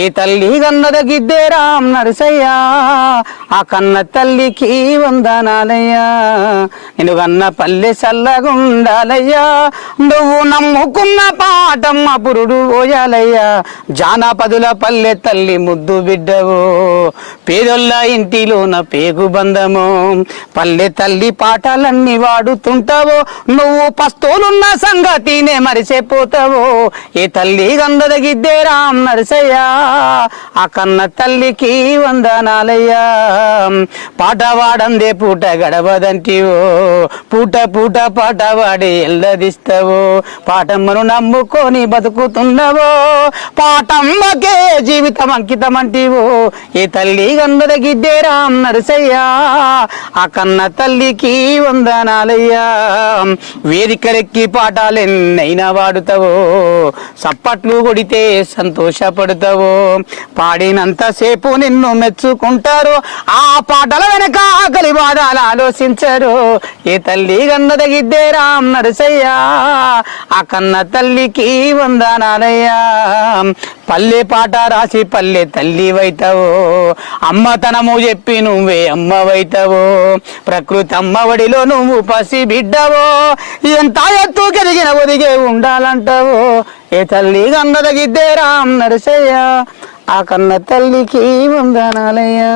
ఈ తల్లి గన్నద గిద్దే రామ్ నరసయ్య ఆ కన్న తల్లికి వందనాలయ్యా. నేను కన్న పల్లె చల్లగుండాలయ్యా నువ్వు నమ్ముకున్న పాఠం అపురుడు పోయాలయ్యా. జానపదుల పల్లె తల్లి ముద్దు బిడ్డవు పేదొల్ల ఇంటిలోన పేగు బంధము. పల్లె తల్లి పాటలన్నీ వాడుతుంటావో నువ్వు పస్తోలున్న సంగతినే మరిసిపోతావో ఏ తల్లి గంధద గిద్దే రామ్ నరసయ్యా ఆ కన్న తల్లికి వందనాలయ్యా. పాటవాడందే పూట గడవదంటివో. పూట పూట పాటవాడి ఎల్లదిస్తావో. పాటమ్మను నమ్ముకొని బతుకుతున్నావో. పాటమ్మకే జీవితం అంకితం అంటివో. ఏ తల్లి గంధద గిద్దే రామ్ నరసయ్యా. ఆ కన్న తల్లికి వందనాలయ్యా. వేదికలెక్కి పాటాలెన్నైనా వాడుతావో. సప్పట్లు కొడితే సంతోషపడతావో. పాడినంత సేపు నిన్ను మెచ్చుకుంటారు. ఆ పాటల వెనక ఆకలి బాధలు ఆలోచించరు. ఏ తల్లి గన్నదగిద్దే రామ్ నరసయ్యా ఆ కన్న తల్లికి వందనాలయ్యా. పల్లె పాట రాసి పల్లె తల్లి వైతావో అమ్మతనము చెప్పి నువ్వే అమ్మవైతావో ప్రకృతి అమ్మఒడిలో నువ్వు పసి బిడ్డవో ఎంత ఎత్తు కలిగిన ఒదిగే ఉండాలంటావో. ఏ తల్లి గంగదగిద్దే రామ్ నరసయ్య ఆ కన్న తల్లికి వందనాలయ్యా.